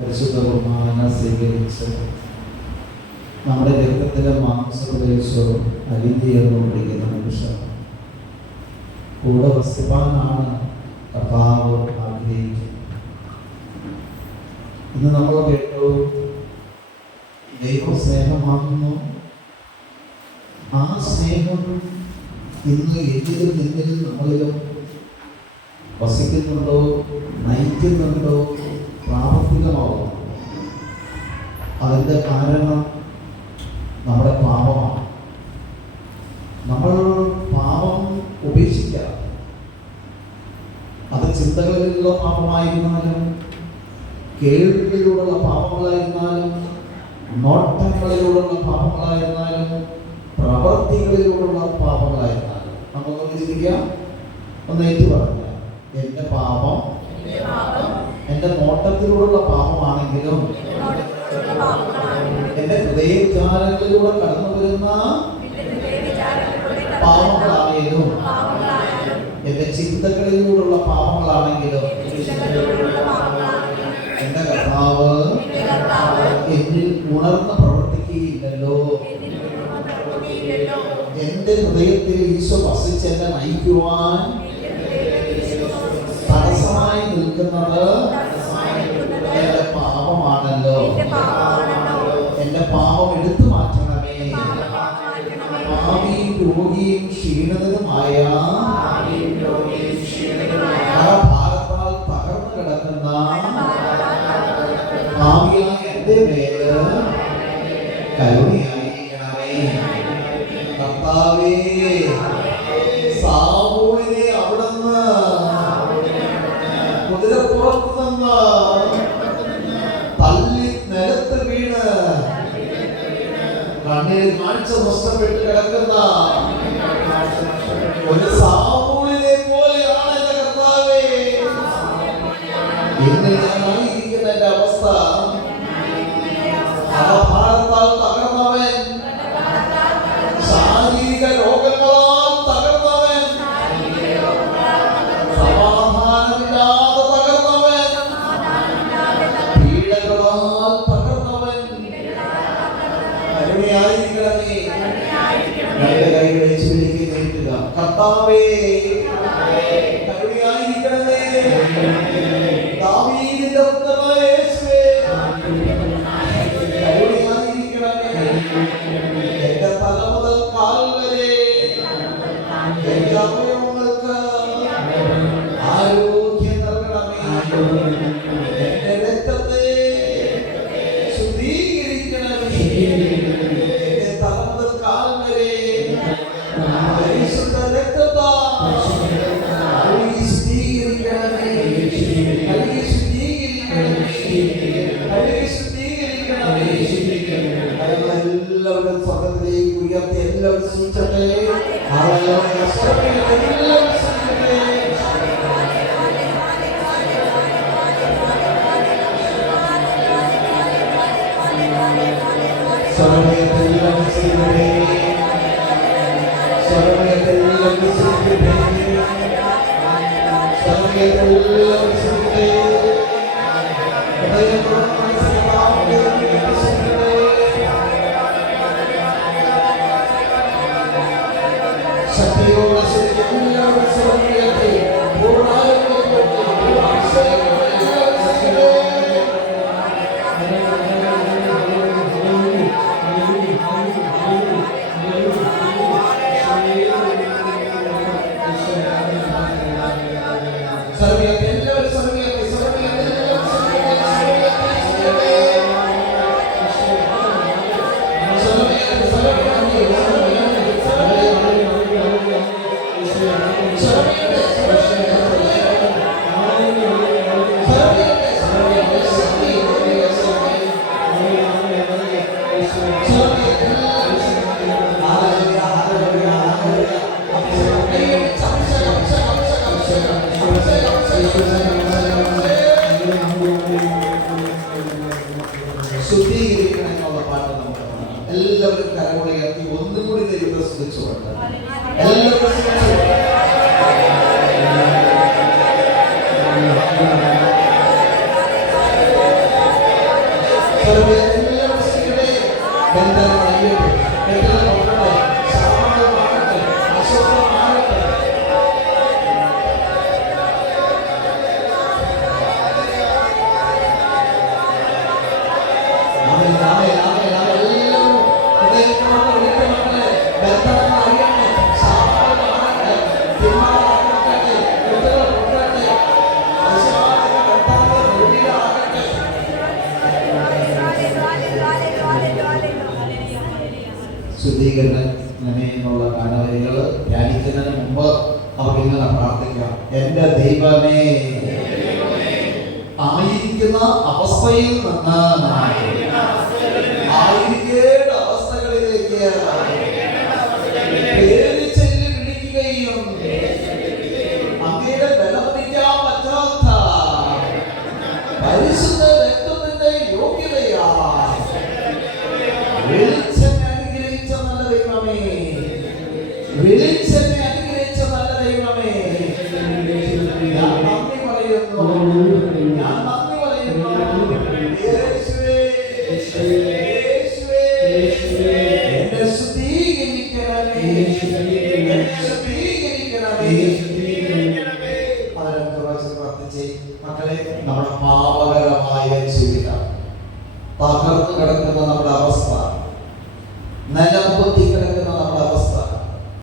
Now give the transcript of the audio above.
പരിശുദ്ധ കുർബാന സ്വീകരിച്ച് നമ്മുടെ രക്തത്തിലെ മാംസപ്രദേശോ അലിഞ്ഞെന്ന് വിളിക്കുന്ന നിമിഷം കൂടെ വസിപ്പാനാണ് കർത്താവ് ആഗ്രഹിക്കുന്നത്. ഇന്ന് നമ്മൾ കേട്ടു, ദൈവം സ്നേഹമാകുന്നു. ആ സ്നേഹം ഇന്ന് എന്നിലും നിന്നിലും നമ്മളിലും വസിക്കുന്നുണ്ടോ, നയിക്കുന്നുണ്ടോ, പ്രാവർത്തികമാകുന്നു? അതിൻ്റെ കാരണം നമ്മുടെ പാപമാണ്. നമ്മൾ പാപം ഉപേക്ഷിക്കുക. അത് ചിന്തകളിലുള്ള പാപമായിരുന്നാലും, കേൾവികളിലൂടെയുള്ള പാപങ്ങളായിരുന്നാലും, നോട്ടങ്ങളിലൂടെയുള്ള പാപങ്ങളായിരുന്നാലും, പ്രവർത്തികളിലൂടെയുള്ള പാപങ്ങളായിരുന്നാലും, നമുക്കൊന്ന് ചിന്തിക്കാം. ഒന്ന് ഏറ്റു പറഞ്ഞ, എൻ്റെ പാപം എൻ്റെ നോട്ടത്തിലൂടെയുള്ള പാപമാണെങ്കിലും, എൻ്റെ ഹൃദയവിചാരങ്ങളിലൂടെ കടന്നു വരുന്ന പാപങ്ങളാണെങ്കിലും, എൻ്റെ ചിന്തകളിലൂടെയുള്ള പാപങ്ങളാണെങ്കിലും, എൻ്റെ കർത്താവ് എന്നിൽ ഉണർന്ന് പ്രവർത്തിക്കുകയില്ലല്ലോ. എൻ്റെ ഹൃദയത്തിൽ ഈശോ വസിച്ച് എന്നെ നയിക്കുവാൻ തടസ്സമായി നിൽക്കുന്നത് എൻ്റെ പാപമാണല്ലോ. എൻ്റെ പാപം എടുത്തു മാറ്റണമേ. പാപിയും രോഗിയും ക്ഷീണിതനുമായ ഭാരത്താൽ തകർന്നു കിടക്കുന്ന പാപിയായ എൻ്റെ മേല് കരുണയായിരിക്കണമേ. കർത്താവേ, സാമൂഹിനെ അവിടുന്ന് കുതിരപ്പുറത്ത് നിന്ന് തല്ലി നിലത്ത് വീണ് കണ്ണിൽ കാഴ്ച നഷ്ടപ്പെട്ട് കിടക്കുന്ന ഒരു സാമൂഹിനെ പോലെയാണ് എന്റെ കർത്താവേ ഇന്ന് ഞാനായിരിക്കുന്ന എന്റെ അവസ്ഥ. ഭാരത്താൽ തകർന്നവൻ, ശാരീരിക രോഗങ്ങളാൽ തകർന്നവൻ, സമാധാനമില്ലാതെ തകർന്നവൻ, പീഡകളാൽ തകർന്നവൻ, കരുണയായിരിക്കണമേ. കൈകളെ ചുരുക്കി നീട്ടുക. കർത്താവേ, കരുണയായിരിക്കണമേ. ദാവീദിന്റെ പുത്രനായ യേശുവേ, കരുണയായിരിക്കണമേ. എന്റെ തല മുതൽ കാൽ വരെ എന്റെ അവയവങ്ങൾക്ക് ആരോഗ്യം നൽകണമേ. എന്റെ രക്തത്തെ ശുദ്ധീകരിക്കണമേ. എന്റെ തല മുതൽ കാൽ വരെ പരിശുദ്ധ രക്തത്താൽ കഴുകി ശുദ്ധീകരിക്കണമേ. കഴുകി ശുദ്ധീകരിക്കണമേ. എല്ലാവരും സ്വർഗത്തിലേക്ക് ഉയർത്തി എല്ലാവരും സൂചിച്ചട്ടെ. എല്ലാവരും സൂചിക്കട്ടെ. സർവ്വതെല്ലാം സൂചിക്കട്ടെ. സർവ്വതെല്ലാം സൂചിക്കട്ടെ. സർവ്വതെല്ലാം സൂചിക്കട്ടെ. ശക്തിയോടെ എല്ലാവരും സമർപ്പിക്കട്ടെ. ശുദ്ധീകരിക്കണമെന്നുള്ള പാട്ട് നമുക്ക് എല്ലാവരും കരമുളയാക്കി ഒന്നും കൂടി ദൈവത്തെ സ്തുതിച്ചുകൊണ്ട് എല്ലാവരും എല്ലാവരും ശ്രദ്ധിക്കട്ടെ. ബന്ധനം അഴിയട്ടെ, കെട്ടുകൾ പൊട്ടട്ടെ, ശാപങ്ങൾ മാറട്ടെ, അശുദ്ധം മാറട്ടെ. ശുദ്ധീകരണത്തിനുള്ള ഗാനവരികൾ ധ്യാനിക്കുന്നതിന് മുമ്പ് അവർക്ക് ഇങ്ങനെ പ്രാർത്ഥിക്കാം. എന്റെ ദൈവമേ, ആയിരിക്കുന്ന അവസ്ഥയിൽ നിന്ന് ആയിരിക്കേണ്ട അവസ്ഥകളിലേക്ക് പേടിച്ചെല്ലി വിളിക്കുകയും അങ്ങയുടെ ബലമതിക്കാൻ പറ്റാത്ത പരിശുദ്ധ രക്തത്തിന്റെ യോഗ്യതയാ വിളിച്ചെന്നെ അനുഗ്രഹിച്ച നല്ല ദൈവമേ, വിളിച്ചെന്നെ അനുഗ്രഹിച്ച നല്ല ദൈവമേ, ഞാൻ നന്ദി പറയുന്നു, ഞാൻ നന്ദി പറയുന്നു. യേശുവേ, യേശുവേ, എന്നെ ശുദ്ധീകരിക്കണമേ, എന്നെ ശുദ്ധീകരിക്കണമേ. അതിനെ കുറച്ച് പ്രാർത്ഥിച്ച് മക്കളെ, നമ്മുടെ പാപകരമായ ജീവിതം, തകർന്നു കിടക്കുന്ന നമ്മുടെ അവസ്ഥ, നിലംപൊത്തി കിടക്കുന്ന